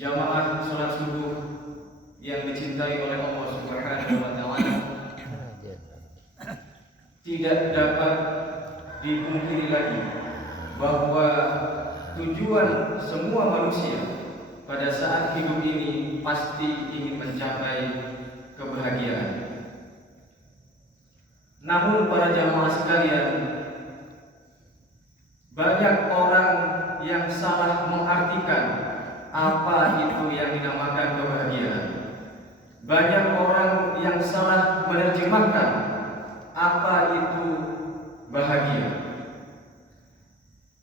Jamaah sholat subuh yang dicintai oleh Allah Subhanahu wa Ta'ala, tidak dapat dipungkiri lagi bahwa tujuan semua manusia pada saat hidup ini pasti ingin mencapai kebahagiaan. Namun para jamaah sekalian, banyak orang yang salah mengartikan apa itu yang dinamakan kebahagiaan. Banyak orang yang salah menerjemahkan apa itu bahagia.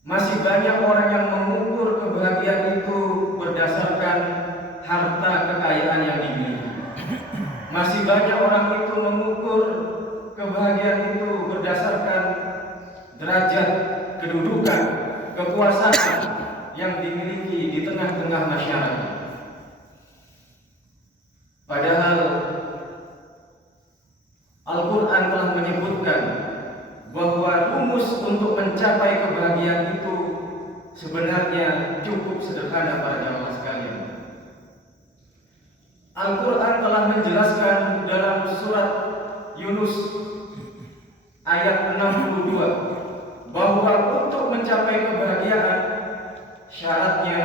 Masih banyak orang yang mengukur kebahagiaan itu berdasarkan harta kekayaan yang dimiliki. Masih banyak orang itu mengukur kebahagiaan itu berdasarkan derajat kedudukan, kekuasaan yang dimiliki di tengah-tengah masyarakat. Padahal Al-Quran telah menyebutkan bahwa rumus untuk mencapai kebahagiaan itu sebenarnya cukup sederhana para jamaah sekalian. Al-Quran telah menjelaskan dalam surat Yunus ayat 62 bahwa untuk mencapai kebahagiaan syaratnya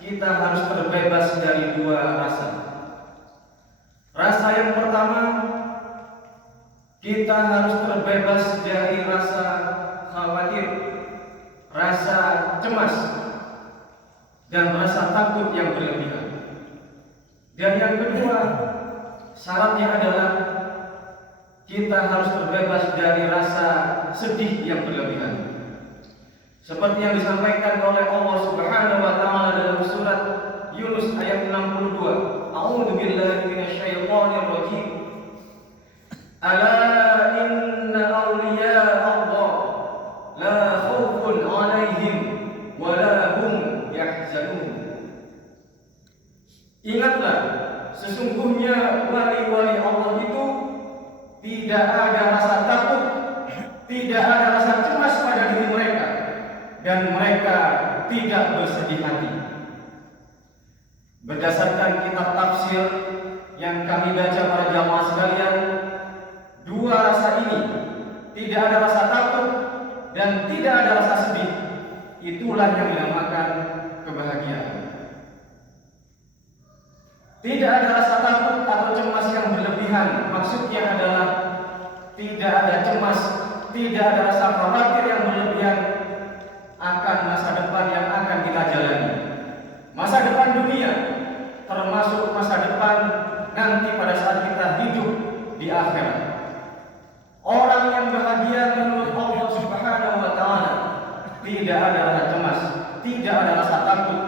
kita harus terbebas dari dua rasa. Rasa yang pertama, kita harus terbebas dari rasa khawatir, rasa cemas, dan rasa takut yang berlebihan. Dan yang kedua, syaratnya adalah kita harus terbebas dari rasa sedih yang berlebihan. Seperti yang disampaikan oleh Allah Subhanahu wa Ta'ala dalam surat Yunus ayat 62. A'udzu billahi minasyaitonir rajim. Ala inna awliya Allah la khaufun 'alaihim wa la hum yahzanun. Ingatlah, sesungguhnya wali-wali Allah itu tidak ada rasa takut, tidak ada rasa cemas pada diri mereka, dan mereka tidak bersedih hati. Berdasarkan kitab tafsir yang kami baca para jamaah sekalian, dua rasa ini, tidak ada rasa takut dan tidak ada rasa sedih, itulah yang dinamakan kebahagiaan. Tidak ada rasa takut atau cemas yang berlebihan, maksudnya adalah tidak ada cemas, tidak ada rasa khawatir yang berlebihan akan masa depan yang akan kita jalani. Masa depan dunia, termasuk masa depan nanti pada saat kita hidup di akhirat. Orang yang bahagia menurut Allah Subhanahu wa Ta'ala tidak ada rasa cemas, tidak ada rasa takut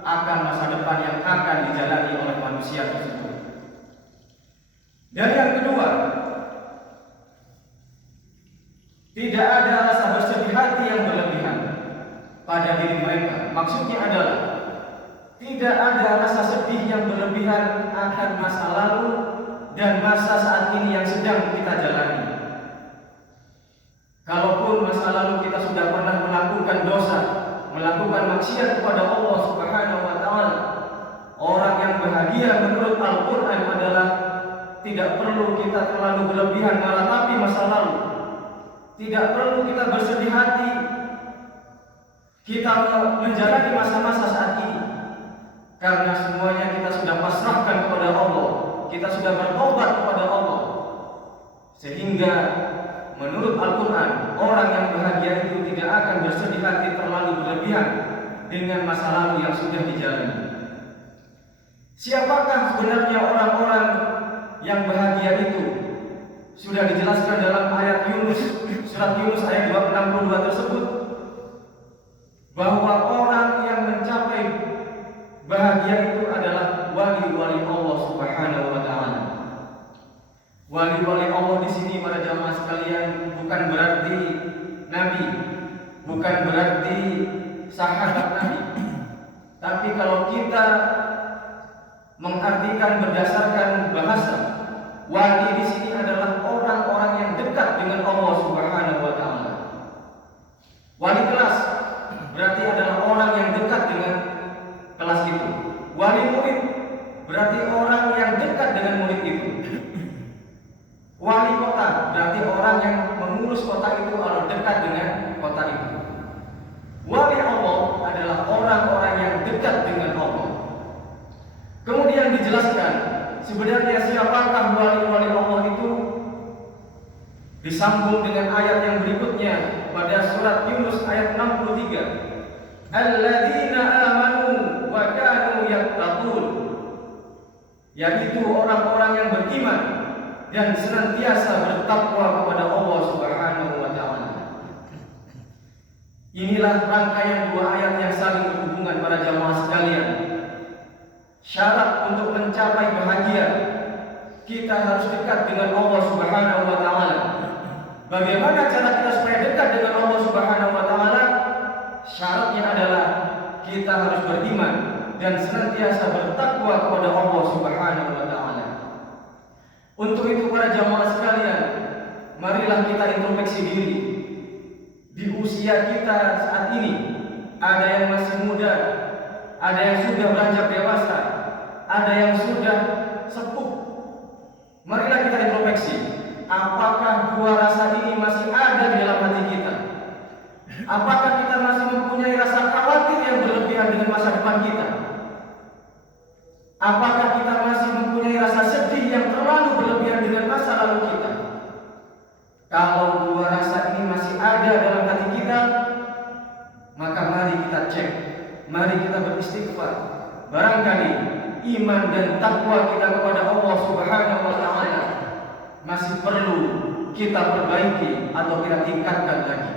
akan masa depan yang akan dijalani oleh manusia tersebut. Dan yang kedua, tidak ada rasa bersedih hati yang berlebihan pada diri mereka. Maksudnya adalah tidak ada rasa sedih yang berlebihan akan masa lalu dan masa saat ini yang sedang kita jalani. Kalaupun masa lalu kita sudah pernah melakukan dosa, melakukan maksiat kepada Allah Subhanahu wa Ta'ala, orang yang bahagia menurut Al-Quran adalah tidak perlu kita terlalu berlebihan meratapi masa lalu, tidak perlu kita bersedih hati kita menjalani masa-masa saat ini, karena semuanya kita sudah pasrahkan kepada Allah, kita sudah bertobat kepada Allah. Sehingga menurut Al-Quran, orang yang bahagia itu tidak akan bersedih hati terlalu berlebihan dengan masa lalu yang sudah dijalani. Siapakah sebenarnya orang-orang yang bahagia itu? Sudah dijelaskan dalam ayat Yunus, surat Yunus ayat 62 tersebut, bahwa orang yang mencapai bahagia itu adalah wali-wali Allah Subhanahu wa Ta'ala. Wali-wali Allah di sini para jamaah sekalian bukan berarti nabi, bukan berarti sahabat nabi. Tapi kalau kita mengartikan berdasarkan bahasa, wali di sini adalah orang-orang yang dekat dengan Allah Subhanahu wa Ta'ala. Wali kelas berarti adalah orang yang dekat dengan kelas itu. Wali murid berarti orang yang dekat dengan murid itu. Wali kota berarti orang yang mengurus kota itu atau dekat dengan kota itu. Wali Allah adalah orang-orang yang dekat dengan Allah. Kemudian dijelaskan sebenarnya siapakah wali-wali Allah itu, disambung dengan ayat yang berikutnya pada surat Yunus ayat 63. Alladzina amanu wa kanu yattaqun, yaitu orang-orang yang beriman dan senantiasa bertakwa kepada Allah Subhanahu wa taala. Inilah rangkaian dua ayat yang saling berhubungan para jamaah sekalian. Syarat untuk mencapai bahagia, kita harus dekat dengan Allah Subhanahu wa taala. Bagaimana cara kita supaya dekat dengan Allah Subhanahu wa taala? Syaratnya adalah kita harus beriman dan senantiasa bertakwa kepada Allah Subhanahu wa taala. Untuk itu para jamaah sekalian, marilah kita introspeksi diri. Di usia kita saat ini, ada yang masih muda, ada yang sudah beranjak dewasa, ada yang sudah sepuh. Marilah kita introspeksi, apakah dua rasa ini masih ada di dalam hati kita? Apakah kita masih mempunyai rasa khawatir yang berlebihan dengan masa depan kita? Apakah kita masih mempunyai rasa sedih yang terlalu berlebihan dengan masa lalu kita? Kalau dua rasa ini masih ada dalam hati kita, maka mari kita cek, mari kita beristighfar. Barangkali iman dan takwa kita kepada Allah Subhanahu wa taala masih perlu kita perbaiki atau kita tingkatkan lagi.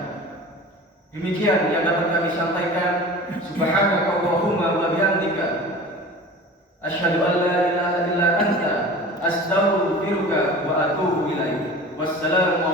Demikian yang dapat kami sampaikan. Subhanaka Allahumma wa bihamdika, asyhadu an la ilaha illa anta, astaghfiruka wa atubu ilaik. Wassalamu